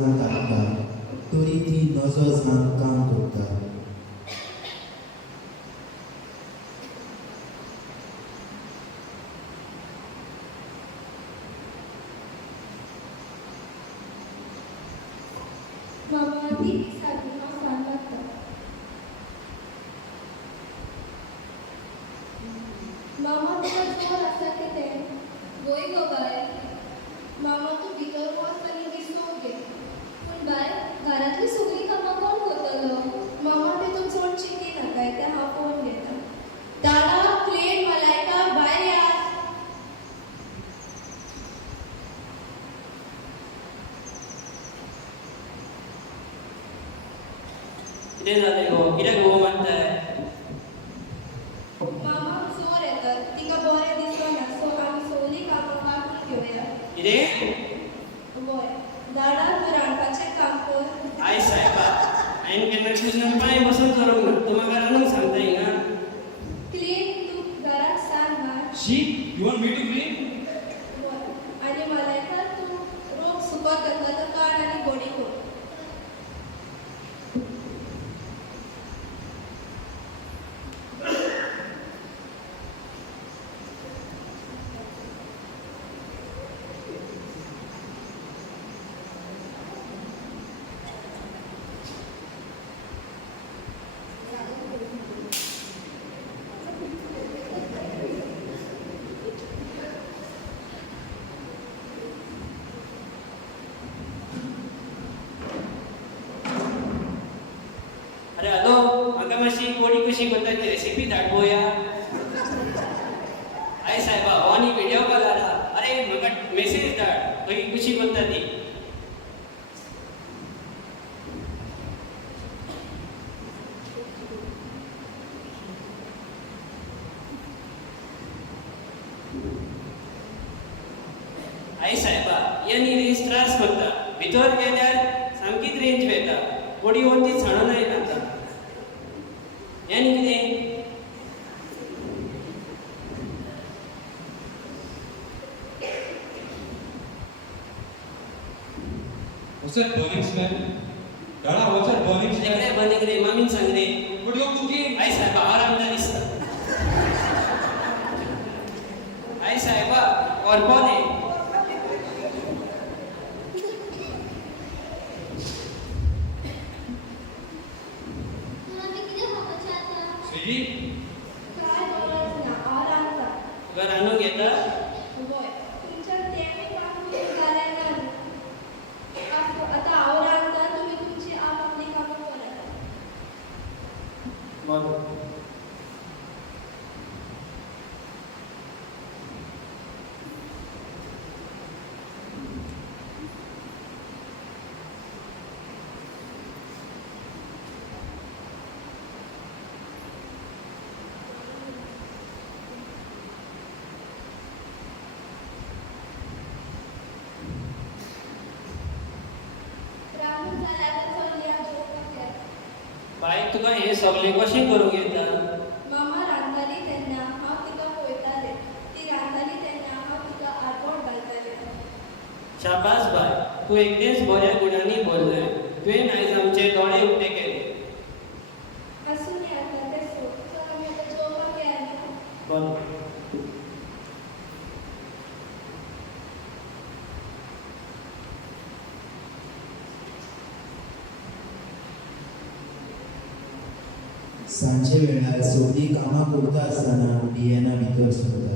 काडटा तरी ती नजो जावन काम करता. मामा ती सारकी सांग लागता. मामा तुका जोर आसा कितें? वय गो बाय. मामा तूं भितर वच आनी दिसूंक घे. पूण बाय, घरांतली सगळी कामां कोण करतलो? मामा तितून चड चिंती नाका तें हांव पळोवन घेता. दादा, प्लेट, मलायका, भायर या. कितें जालें गो? कित्याक गो मारताय? मामा जोर येतात, तिका बरें दिसना, सो आमी सगळीं कामां वांटून घेवया. कितें? वय, दादा तूं रांदपाचें काम कर. आय सायबा, हांवें केन्ना ट्युशनाक पांय बसून करूंक ना. तूं म्हाका रांदूंक सांगता हिंगा? क्लीन तूं घराक सांग मार. She? You want me to clean? वय, आनी मलायका तूं रोग सुकत घातला तो काड आनी गोडी कर. अरे हॅलो, म्हाका मातशी कोडी कशी करता ती रेसिपी धाड पळोवया. आय सायबा, हो आनी व्हिडिओ कॉल आला. अरे म्हाका मेसेज धाड, खंय कशी करता ती. आय सायबा, यानी रेंज त्रास करता. भितर गेल्यार सामकीच रेंज वेता. कोडी वरतीच हाडून येता आतां. यानी कितें? What's that burning smell? Dada, what's that burning smell? कितें बंद रे, मामीन सांग रे. But you're cooking. आय सायबा, आरामदार दिसता. आय सायबा, कोरपोले. तुला मी किती खावपाचें आतां? Sweetie? काय गरज ना, हांव रांदतां. तुका रांदूंक येता? वय, तुमच्या तेमी वांटून जाल्यार ना. आतां हांव रांदतां, तुमी तुमची आपली कामां करात. बरें. रांदून जाल्यार चल या जेवपाक या. बाय, तुका हें सगळें कशें करूंक येता? मामा रांदताली तेन्ना हांव तिका पळयतालें. ती रांदताली तेन्ना हांव तिका आरबोट घालतालें. शाबास बाय, तूं एकटेंच बऱ्या गुणांनी भरलय. तुवें आयज आमचे दोळे उक्ते केले. आसूं दी आतां तें सोड. चल आमी आतां जेवपाक या न्हू. बरें. सांजे वेळार सगळीं कामां करता आसतना डिएना भितर सरता.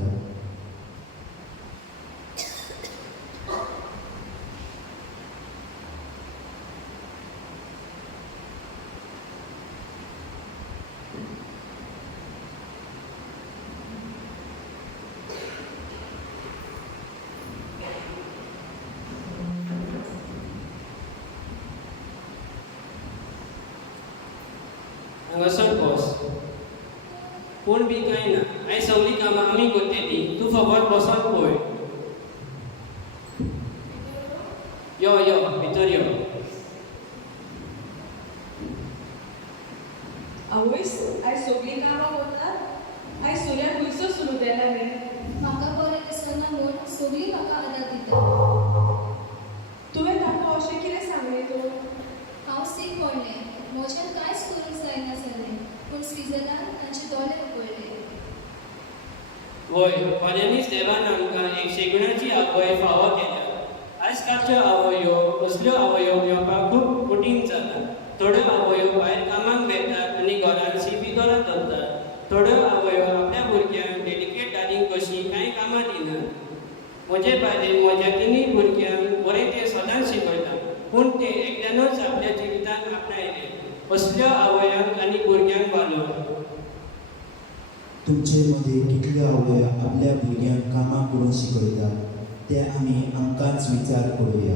हांगासर बस. कोण बी कांय ना. आयज सगळीं कामां आमी करतली. तूं फकत बसोन पळय. यो यो, भितर यो. आवयस आयज सगळीं कामां करतात. आयज सूर्याक खंयसर सुरू देला रे. म्हाका बरें दिसना म्हूण सगळीं म्हाका आदार दिता. तुवें ताका अशें कितें सांगलें? वय कोण्यानीच देवान आमकां एक शेगुणाची आवय फावो केल्या आयज कालच्यो आवयो असल्यो आवयो मेळपाक खूब कठीण जाला थोड्यो आवयो भायर कामाक वेतात आनी घरान सिबीदोरां धरतात थोड्यो आवयो आपल्या भुरग्यांक डेडिकेट डालींक कशी कांय कामां दिनात म्हजे बायलेन म्हज्या तिनूय भुरग्यांक बरें ते सदांच शिकयता पूण ते एकट्यानूच आपल्या जिवितांत आपणायले असल्यो आवयांक आनी भुरग्यांक वालोर तुमचे मदीं कितल्यो आवय आपल्या भुरग्यांक कामां करून शिकयतात ते आमी आमकांच विचार करुया